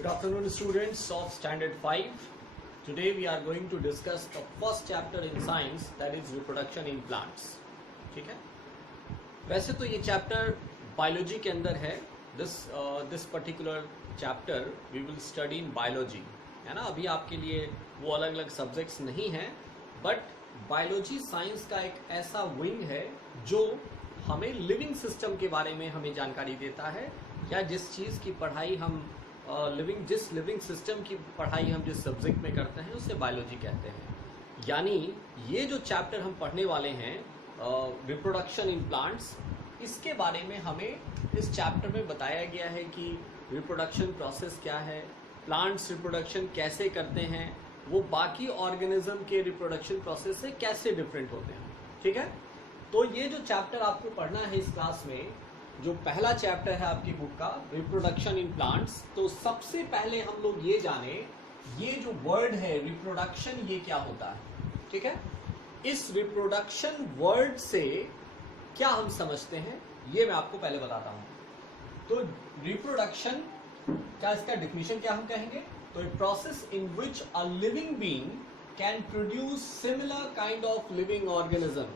Good afternoon, students of Standard 5. Today we are going to discuss the first chapter in science, that is reproduction in plants. ठीक है? वैसे तो ये chapter biology के अंदर है. This particular chapter we will study in biology. है ना? अभी आपके लिए वो अलग अलग सब्जेक्ट्स नहीं हैं, बट बायोलॉजी साइंस का एक ऐसा विंग है जो हमें लिविंग सिस्टम के बारे में हमें जानकारी देता है, या जिस चीज़ की पढ़ाई हम जिस लिविंग सिस्टम की पढ़ाई हम जिस सब्जेक्ट में करते हैं उसे बायोलॉजी कहते हैं. यानी ये जो चैप्टर हम पढ़ने वाले हैं रिप्रोडक्शन इन प्लांट्स, इसके बारे में हमें इस चैप्टर में बताया गया है कि रिप्रोडक्शन प्रोसेस क्या है, प्लांट्स रिप्रोडक्शन कैसे करते हैं, वो बाकी ऑर्गेनिज्म के रिप्रोडक्शन प्रोसेस से कैसे डिफरेंट होते हैं. ठीक है, तो ये जो चैप्टर आपको पढ़ना है इस क्लास में, जो पहला चैप्टर है आपकी बुक का रिप्रोडक्शन इन प्लांट्स, तो सबसे पहले हम लोग ये जाने ये जो वर्ड है रिप्रोडक्शन, ये क्या होता है. ठीक है, इस रिप्रोडक्शन वर्ड से क्या हम समझते हैं ये मैं आपको पहले बताता हूं. तो रिप्रोडक्शन क्या, इसका डेफिनेशन क्या हम कहेंगे, तो a process in which a living being can produce similar kind of living organism.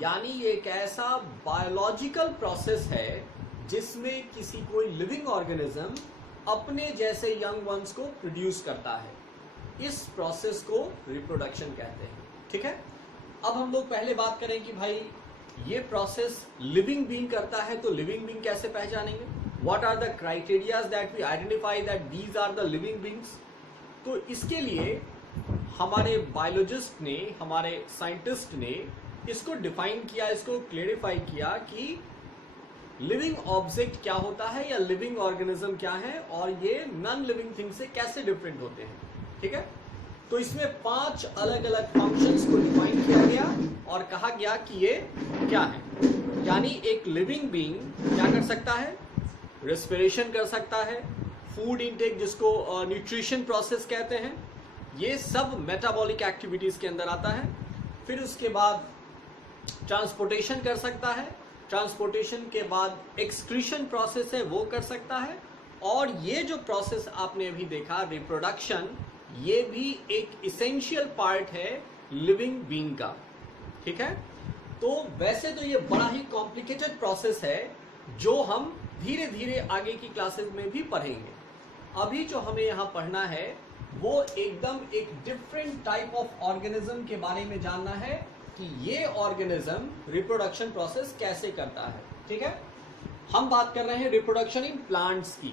यानी ये एक ऐसा बायोलॉजिकल प्रोसेस है जिसमें किसी कोई लिविंग ऑर्गेनिज्म अपने जैसे यंग वंस को प्रोड्यूस करता है. इस प्रोसेस को रिप्रोडक्शन कहते हैं. ठीक है, अब हम लोग पहले बात करें कि भाई ये प्रोसेस लिविंग बीइंग करता है, तो लिविंग बीइंग कैसे पहचानेंगे, what are the criterias that we identify that these are the living beings. तो इसके लिए हमारे बायोलॉजिस्ट ने, हमारे साइंटिस्ट ने इसको डिफाइन किया, इसको क्लेरिफाई किया कि लिविंग ऑब्जेक्ट क्या होता है या लिविंग ऑर्गेनिज्म क्या है, और ये नॉन लिविंग थिंग से कैसे डिफरेंट होते हैं. ठीक है, तो इसमें 5 अलग अलग फंक्शंस को डिफाइन किया गया और कहा गया कि ये क्या है. यानी एक लिविंग बीइंग क्या कर सकता है, रेस्पिरेशन कर सकता है, फूड इनटेक जिसको न्यूट्रिशन प्रोसेस कहते हैं, ये सब मेटाबॉलिक एक्टिविटीज के अंदर आता है. फिर उसके बाद ट्रांसपोर्टेशन कर सकता है, ट्रांसपोर्टेशन के बाद एक्सक्रीशन प्रोसेस है वो कर सकता है, और ये जो प्रोसेस आपने अभी देखा रिप्रोडक्शन, ये भी एक इसेंशियल पार्ट है लिविंग बीइंग का. ठीक है, तो वैसे तो ये बड़ा ही कॉम्प्लिकेटेड प्रोसेस है जो हम धीरे धीरे आगे की क्लासेस में भी पढ़ेंगे. अभी जो हमें यहाँ पढ़ना है वो एकदम एक डिफरेंट टाइप ऑफ ऑर्गेनिज्म के बारे में जानना है कि ये ऑर्गेनिज्म रिप्रोडक्शन प्रोसेस कैसे करता है. ठीक है, हम बात कर रहे हैं रिप्रोडक्शन इन प्लांट्स की.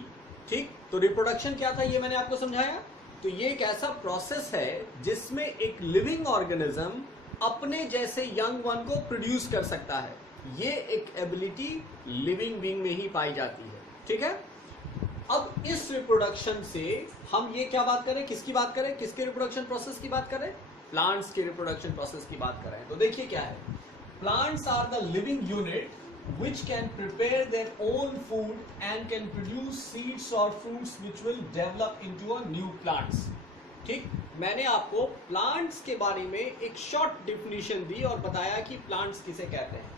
ठीक, तो रिप्रोडक्शन क्या था ये मैंने आपको समझाया. तो ये एक ऐसा प्रोसेस है जिसमें एक लिविंग ऑर्गेनिज्म अपने जैसे यंग वन को प्रोड्यूस कर सकता है. ये एक एबिलिटी लिविंग बीइंग में ही पाई जाती है. ठीक है, अब इस रिप्रोडक्शन से हम ये क्या बात करें, किसकी बात करें, किसके रिप्रोडक्शन प्रोसेस की बात करें, प्लांट्स के रिप्रोडक्शन प्रोसेस की बात करें. तो देखिए क्या है, plants are the living unit which can prepare their own food and can produce seeds or fruits which will develop into a new plants. ठीक, मैंने आपको प्लांट्स के बारे में एक शॉर्ट डेफिनेशन दी और बताया कि प्लांट्स किसे कहते हैं.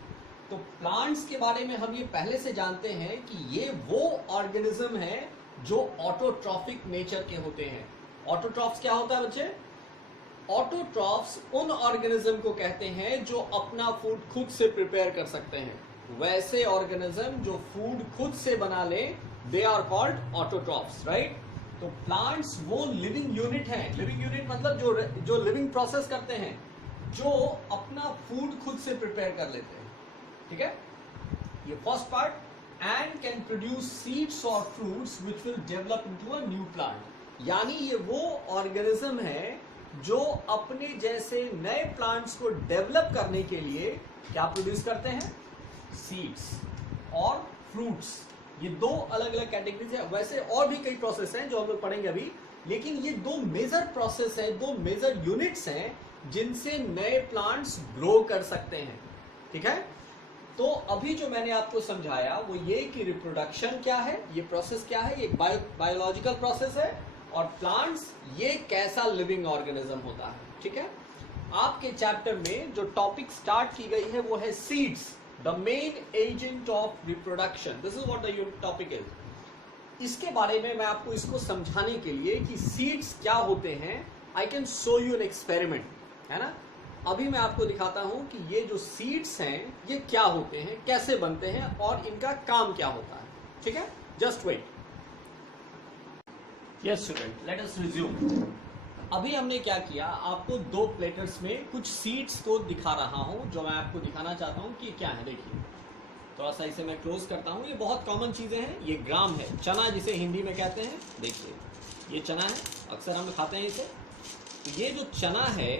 तो प्लांट्स के बारे में हम ये पहले से जानते हैं कि ये वो ऑर्गेनिज्म है जो ऑटोट्रॉफिक नेचर के होते हैं. ऑटोट्रॉफ्स क्या होता है बच्चे, ऑटोट्रॉफ्स उन ऑर्गेनिज्म को कहते हैं जो अपना फूड खुद से प्रिपेयर कर सकते हैं. वैसे ऑर्गेनिज्म जो फूड खुद से बना ले, they are called autotrophs. Right, तो प्लांट्स वो लिविंग यूनिट है. लिविंग यूनिट मतलब जो लिविंग प्रोसेस करते हैं, जो अपना फूड खुद से प्रिपेयर कर लेते हैं. ठीक है, ये first part. And can produce seeds और fruits which will develop into a new plant. यानी ये वो ऑर्गेनिज्म है जो अपने जैसे नए प्लांट्स को डेवलप करने के लिए क्या प्रोड्यूस करते हैं, सीड्स और फ्रूट्स. ये 2 अलग अलग कैटेगरीज है. वैसे और भी कई प्रोसेस हैं जो हम लोग पढ़ेंगे अभी, लेकिन ये 2 मेजर प्रोसेस है, 2 मेजर यूनिट्स हैं जिनसे नए प्लांट्स ग्रो कर सकते हैं. ठीक है, तो अभी जो मैंने आपको समझाया वो ये कि रिप्रोडक्शन क्या है, ये प्रोसेस क्या है, ये बायोलॉजिकल प्रोसेस है, और प्लांट्स ये कैसा लिविंग ऑर्गेनिज्म होता है. ठीक है, आपके चैप्टर में जो टॉपिक स्टार्ट की गई है वो है seeds, the main agent of reproduction. This is what the topic is. इसके बारे में मैं आपको इसको समझाने के लिए कि सीड्स क्या होते हैं, I can show you an experiment, है ना। अभी मैं आपको दिखाता हूं कि ये जो सीड्स हैं ये क्या होते हैं, कैसे बनते हैं और इनका काम क्या होता है। ठीक है, just wait. Yes student, let us resume. अभी हमने क्या किया, आपको दो प्लेटर्स में कुछ सीड्स को दिखा रहा हूं, जो मैं आपको दिखाना चाहता हूं कि क्या है। देखिए, थोड़ा सा इसे मैं क्लोज करता हूं। ये बहुत कॉमन चीजें हैं। ये ग्राम है, चना जिसे हिंदी में कहते हैं। देखिए, ये चना है, अक्सर हम खाते हैं इसे। तो ये जो चना है,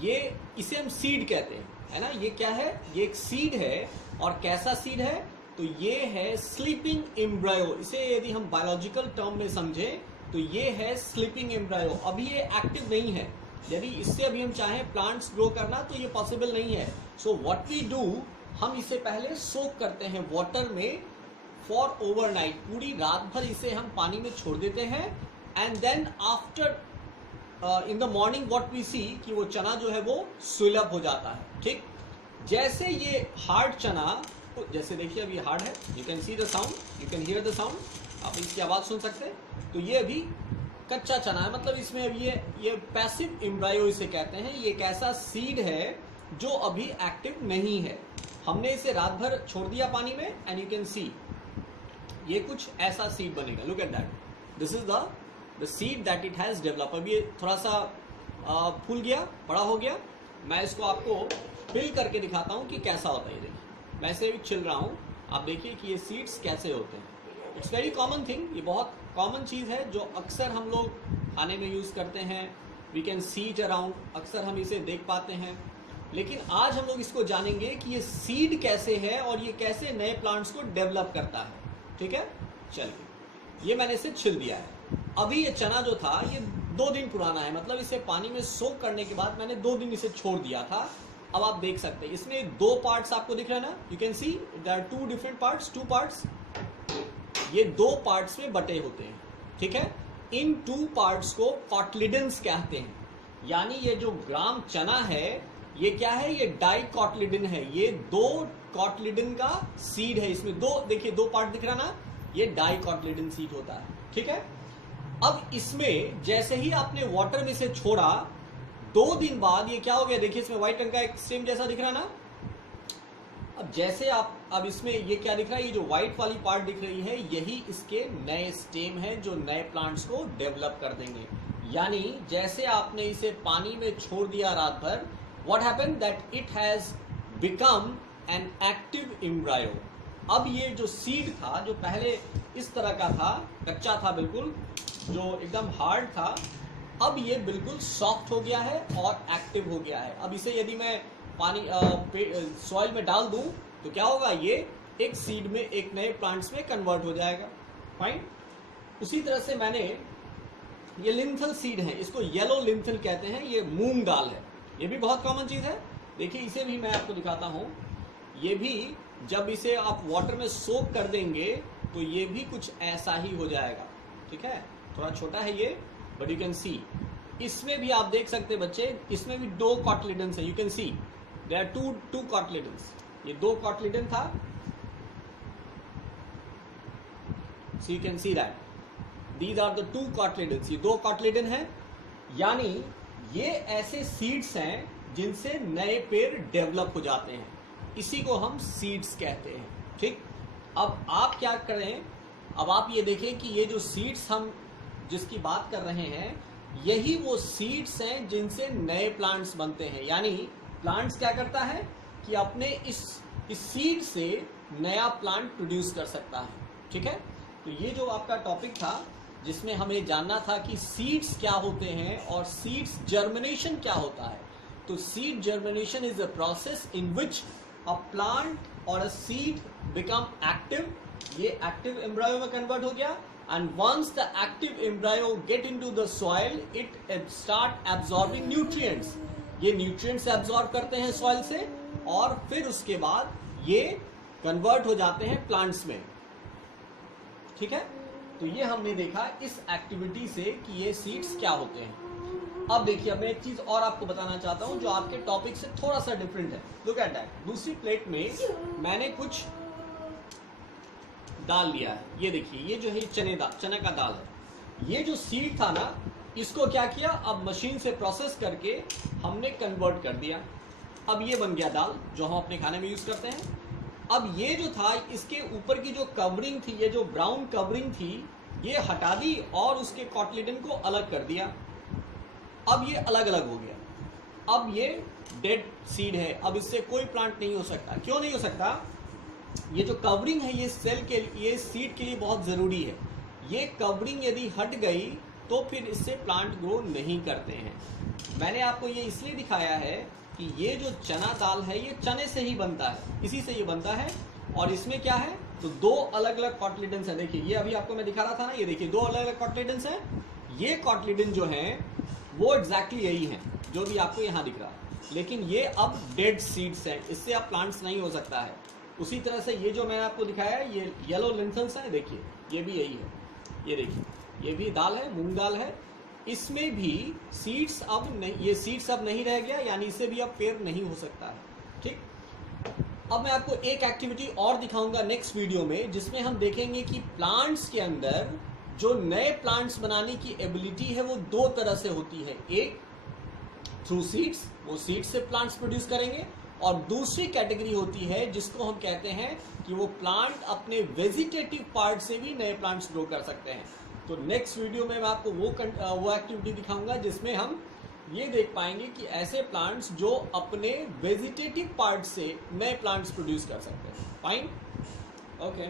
ये इसे हम सीड कहते हैं, है ना। ये क्या है, ये एक सीड है। और कैसा सीड है, तो ये है स्लीपिंग एम्ब्रायो। इसे यदि हम बायोलॉजिकल टर्म में समझें तो ये है स्लीपिंग एम्ब्रायो। अभी ये एक्टिव नहीं है। यदि इससे अभी हम चाहें प्लांट्स ग्रो करना तो ये पॉसिबल नहीं है। सो व्हाट वी डू, हम इसे पहले सोक करते हैं वाटर में फॉर ओवरनाइट। पूरी रात भर इसे हम पानी में छोड़ देते हैं। And then after in the morning what we see कि वो चना जो है वो स्विल अप हो जाता है। ठीक, जैसे ये हार्ड चना, जैसे देखिए अभी हार्ड है, you can see the sound, you can hear the sound, आप इसकी आवाज सुन सकते हैं। तो ये अभी कच्चा चना है, मतलब इसमें अभी ये पैसिव एम्ब्रायो इसे कहते हैं। ये एक ऐसा सीड है जो अभी एक्टिव नहीं है। हमने इसे रात भर छोड़ दिया पानी में एंड यू कैन सी ये कुछ ऐसा सीड बनेगा। Look at that, this is the seed that it has develop. अब ये थोड़ा सा फूल गया, बड़ा हो गया। मैं इसको आपको फिल करके दिखाता हूं कि कैसा होता है। ये देखिए, मैं इसे भी छिल रहा हूं, आप देखिए कि ये सीड्स कैसे होते हैं। इट्स वेरी कॉमन थिंग, ये बहुत कॉमन चीज है जो अक्सर हम लोग खाने में यूज करते हैं। We can see it around, अक्सर हम इसे देख पाते हैं। लेकिन आज हम लोग इसको जानेंगे कि ये सीड कैसे है और ये कैसे नए प्लांट्स को डेवलप करता है। ठीक है, चलिए, ये मैंने इसे छिल दिया है। अभी ये चना जो था ये 2 दिन पुराना है, मतलब इसे पानी में सोक करने के बाद मैंने 2 दिन इसे छोड़ दिया था। अब आप देख सकते हैं इसमें 2 पार्ट्स आपको दिख रहे हैं ना, you can see there are 2 different parts, 2 parts. ये 2 पार्ट्स में बटे होते हैं। ठीक है, इन 2 पार्ट्स को कॉटलिडन्स कहते हैं। यानी ये जो ग्राम चना है ये क्या है, ये डाइकॉटलिडन है। ये 2 कॉटलिडन का सीड है। इसमें 2, देखिए 2 पार्ट दिख रहा ना, ये डाइकॉटलिडन सीड होता है। ठीक है, अब इसमें जैसे ही आपने वाटर में से छोड़ा, 2 दिन बाद ये क्या हो गया, देखिए इसमें व्हाइट रंग का एक स्टेम जैसा दिख रहा ना। अब जैसे आप, अब इसमें ये क्या दिख रहा है, ये जो व्हाइट वाली पार्ट दिख रही है यही इसके नए स्टेम है जो नए प्लांट्स को डेवलप कर देंगे। यानी जैसे आपने इसे पानी में छोड़ दिया रात भर, what happened that it has become an active embryo. अब ये जो सीड था, जो पहले इस तरह का था, कच्चा था बिल्कुल, जो एकदम हार्ड था, अब ये बिल्कुल सॉफ्ट हो गया है और एक्टिव हो गया है। अब इसे यदि मैं पानी सॉइल में डाल दूं तो क्या होगा, ये एक सीड में, एक नए प्लांट्स में कन्वर्ट हो जाएगा। फाइन। उसी तरह से मैंने ये लिंथल सीड है, इसको येलो लिंथल कहते हैं, ये मूंग दाल है। ये भी बहुत कॉमन चीज है। देखिए इसे भी मैं आपको दिखाता हूं। ये भी जब इसे आप वाटर में सोक कर देंगे तो ये भी कुछ ऐसा ही हो जाएगा। ठीक है, थोड़ा छोटा है ये, बट यू कैन सी इसमें भी आप देख सकते हैं बच्चे, इसमें भी 2 कॉटलिडन्स है। You can see there are 2 cotyledons. ये 2 कॉटलिडन था, so you can see that these are the 2 cotyledons. ये 2 कॉटलिडन है, यानी ये ऐसे सीड्स हैं जिनसे नए पेड़ डेवलप हो जाते हैं। इसी को हम सीड्स कहते हैं। ठीक, अब आप क्या करें, अब आप ये देखें कि ये जो सीड्स हम जिसकी बात कर रहे हैं, यही वो सीड्स हैं जिनसे नए प्लांट्स बनते हैं। यानी प्लांट्स क्या करता है कि अपने इस सीड से नया प्लांट प्रोड्यूस कर सकता है। ठीक है, तो ये जो आपका टॉपिक था जिसमें हमें जानना था कि सीड्स क्या होते हैं और सीड्स जर्मिनेशन क्या होता है। तो seed germination is a process in which a plant और अ सीड बिकम एक्टिव। ये एक्टिव एम्ब्रायो में कन्वर्ट हो गया, and once the active embryo get into the soil, it start absorbing nutrients. ये nutrients absorb करते हैं soil से और फिर उसके बाद ये convert हो जाते हैं plants में। ठीक है, तो ये हमने देखा इस एक्टिविटी से कि ये सीड्स क्या होते हैं। अब देखिए, मैं एक चीज और आपको बताना चाहता हूं जो आपके टॉपिक से थोड़ा सा डिफरेंट है। लुक एट दैट, दूसरी प्लेट में मैंने कुछ दाल लिया है, ये देखिए ये जो है चने का दाल है। ये जो सीड था ना, इसको क्या किया, अब मशीन से प्रोसेस करके हमने कन्वर्ट कर दिया। अब ये बन गया दाल जो हम अपने खाने में यूज करते हैं। अब ये जो था, इसके ऊपर की जो कवरिंग थी, ये जो ब्राउन कवरिंग थी, ये हटा दी और उसके कॉटलिडन को अलग कर दिया। अब ये अलग अलग हो गया। अब ये डेड सीड है, अब इससे कोई प्लांट नहीं हो सकता। क्यों नहीं हो सकता? ये जो कवरिंग है, ये सेल के लिए, सीड के लिए बहुत जरूरी है। ये कवरिंग यदि हट गई तो फिर इससे प्लांट ग्रो नहीं करते हैं। मैंने आपको ये इसलिए दिखाया है कि ये जो चना दाल है, ये चने से ही बनता है, इसी से ये बनता है। और इसमें क्या है, तो दो अलग अलग कॉटलिडन्स है। देखिए ये अभी आपको मैं दिखा रहा था ना, ये देखिए दो अलग अलग कॉटलिडन्स हैं। ये कॉटलिडन जो है वो एग्जैक्टली यही है जो भी आपको यहाँ दिख रहा है, लेकिन ये अब डेड सीड्स हैं, इससे अब प्लांट्स नहीं हो सकता है। उसी तरह से ये जो मैंने आपको दिखाया है, ये येलो लेंथल्स है, देखिए ये भी यही है। ये देखिए ये भी दाल है, मूंग दाल है। इसमें भी सीड्स अब नहीं, ये सीड्स अब नहीं रह गया, यानी इससे भी अब पेड़ नहीं हो सकता है। ठीक, अब मैं आपको एक एक्टिविटी और दिखाऊंगा नेक्स्ट वीडियो में, जिसमें हम देखेंगे कि प्लांट्स के अंदर जो नए प्लांट्स बनाने की एबिलिटी है वो दो तरह से होती है। एक थ्रू सीड्स, वो सीड्स से प्लांट्स प्रोड्यूस करेंगे, और दूसरी कैटेगरी होती है जिसको हम कहते हैं कि वो प्लांट अपने वेजिटेटिव पार्ट से भी नए प्लांट्स ग्रो कर सकते हैं। तो नेक्स्ट वीडियो में मैं आपको वो एक्टिविटी दिखाऊंगा जिसमें हम ये देख पाएंगे कि ऐसे प्लांट्स जो अपने वेजिटेटिव पार्ट से नए प्लांट्स प्रोड्यूस कर सकते हैं। Fine, okay.